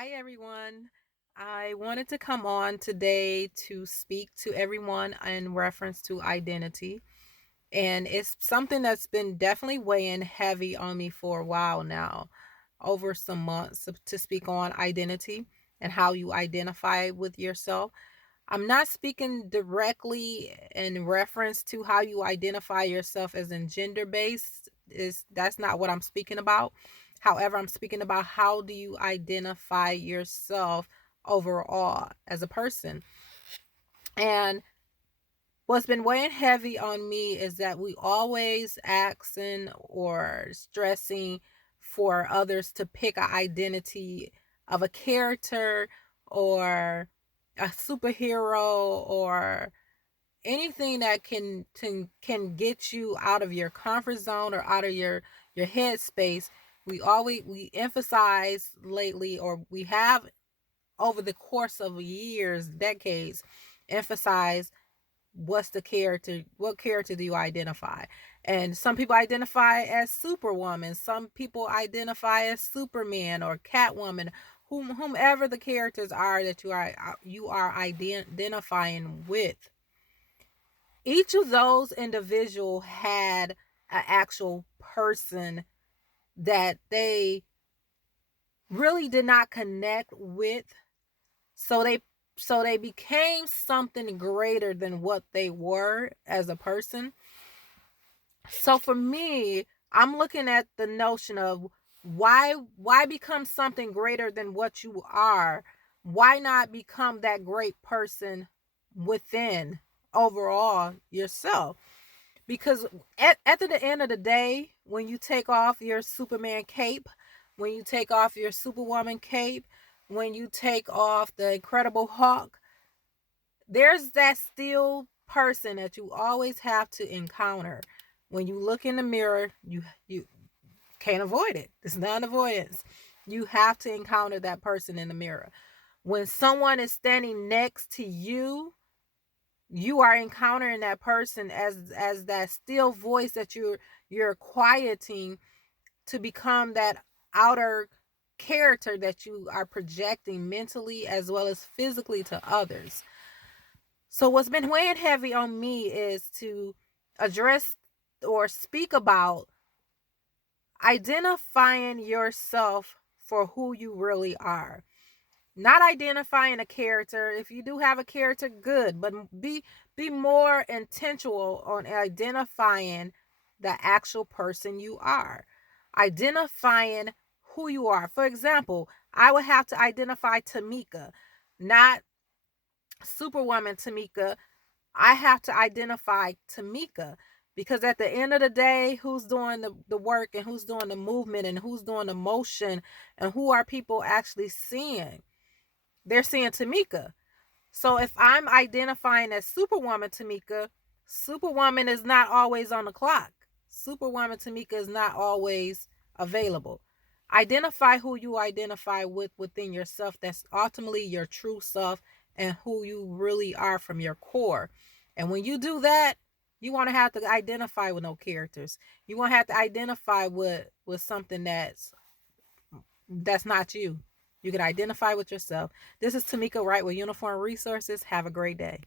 Hi, everyone. I wanted to come on today to speak to everyone in reference to identity. And it's something that's been definitely weighing heavy on me for a while now, over some months to speak on identity and how you identify with yourself. I'm not speaking directly in reference to how you identify yourself as in gender based. Is That's not what I'm speaking about. However, I'm speaking about how do you identify yourself overall as a person. And what's been weighing heavy on me is that we always asking or stressing for others to pick an identity of a character or a superhero or anything that can get you out of your comfort zone or out of your headspace. We emphasize lately, or we have over the course of years, decades, emphasize what character do you identify. And some people identify as Superwoman, some people identify as Superman or Catwoman, whomever the characters are that you are identifying with. Each of those individual had an actual person that they really did not connect with, so they became something greater than what they were as a person. So for me, I'm looking at the notion of why become something greater than what you are? Why not become that great person within overall yourself? Because at the end of the day, when you take off your Superman cape, when you take off your Superwoman cape, when you take off the Incredible Hulk, there's that still person that you always have to encounter. When you look in the mirror, you can't avoid it. It's not avoidance. You have to encounter that person in the mirror. When someone is standing next to you, you are encountering that person as that still voice that you're quieting to become that outer character that you are projecting mentally as well as physically to others. So what's been weighing heavy on me is to address or speak about identifying yourself for who you really are. Not identifying a character. If you do have a character, good, but be more intentional on identifying the actual person you are. Identifying who you are. For example, I would have to identify Tamika, not Superwoman Tamika. I have to identify Tamika, because at the end of the day, who's doing the work and who's doing the movement and who's doing the motion and who are people actually seeing? They're seeing Tamika. So if I'm identifying as Superwoman Tamika, Superwoman is not always on the clock. Superwoman Tamika is not always available. Identify who you identify with within yourself. That's ultimately your true self and who you really are from your core. And when you do that, you want to have to identify with no characters. You want to have to identify with something that's not you. You can identify with yourself. This is Tamika Wright with Uniform Resources. Have a great day.